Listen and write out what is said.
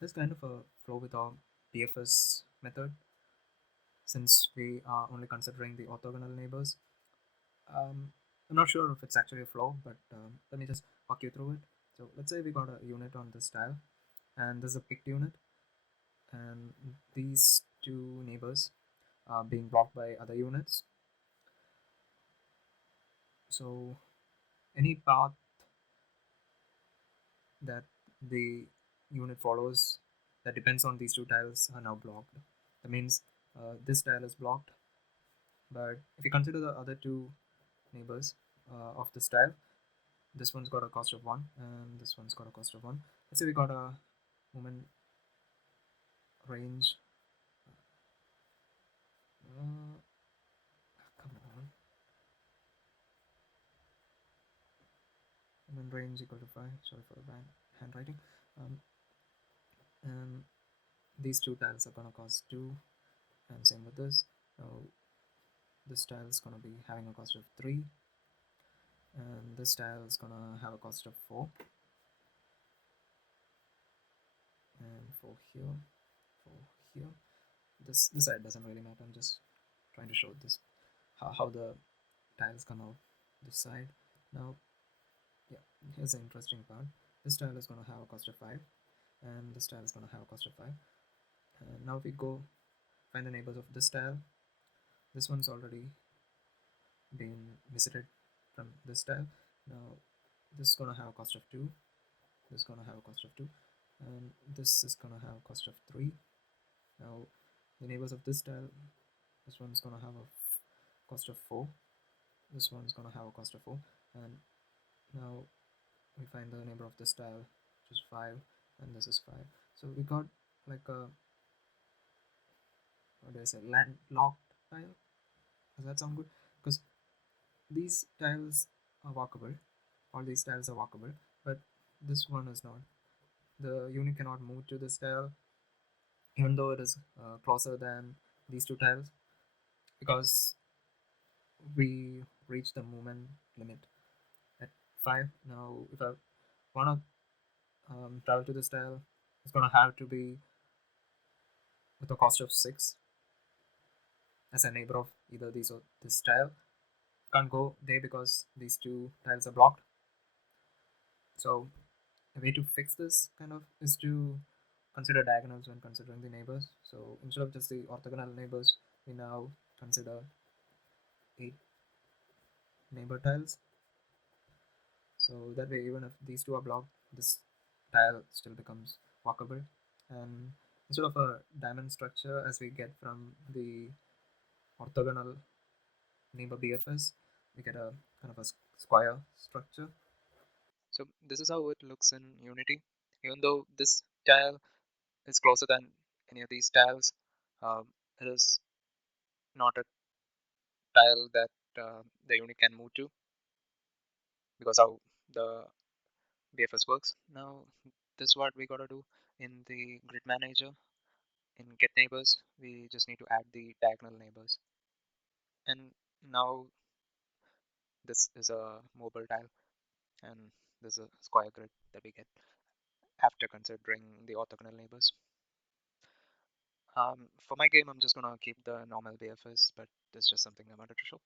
There's kind of a flow with our BFS method since we are only considering the orthogonal neighbors. I'm not sure if it's actually a flow, but let me just walk you through it. So let's say we got a unit on this tile, and this is a picked unit, and these two neighbors are being blocked by other units. So any path that the unit follows that depends on these two tiles are now blocked. That means this tile is blocked, but if you consider the other two neighbors of this tile, this one's got a cost of 1 and this one's got a cost of 1. Let's say we got a movement range. Uh, Come on. Movement range equal to 5. Sorry for the bad handwriting. Um, and these two tiles are gonna cost 2, and same with this. Now this tile is gonna be having a cost of 3, and this tile is gonna have a cost of 4. And for here, this side doesn't really matter. I'm just trying to show this how the tiles come out this side. Now, yeah, here's the interesting part. This tile is going to have a cost of 5, and this tile is going to have a cost of 5. And now if we go find the neighbors of this tile, this one's already been visited from this tile. Now this is going to have a cost of 2, this is going to have a cost of 2, and this is going to have a cost of 3. Now the neighbors of this tile, this one's going to have a cost of 4, this one's going to have a cost of 4, and now we find the neighbor of this tile, which is 5, and this is 5. So we got like a, what do I say, landlocked tile. Does that sound good? Because these tiles are walkable, all these tiles are walkable, but this one is not. The unit cannot move to this tile, even though it is closer than these two tiles, because we reach the movement limit at 5. Now, if I want to travel to this tile, it's going to have to be with a cost of 6 as a neighbor of either these or this tile. Can't go there because these two tiles are blocked. So a way to fix this kind of is to consider diagonals when considering the neighbors. So instead of just the orthogonal neighbors, we now consider 8 neighbor tiles. So that way, even if these two are blocked, this tile still becomes walkable. And instead of a diamond structure as we get from the orthogonal neighbor BFS, we get a kind of a square structure. So this is how it looks in Unity. Even though this tile is closer than any of these tiles, um, it is not a tile that the unit can move to because how the BFS works. Now, this is what we gotta do in the grid manager. In get neighbors, we just need to add the diagonal neighbors. And now this is a mobile tile, and this is a square grid that we get after considering the orthogonal neighbors. For my game, I'm just gonna keep the normal BFS, but it's just something I wanted to show.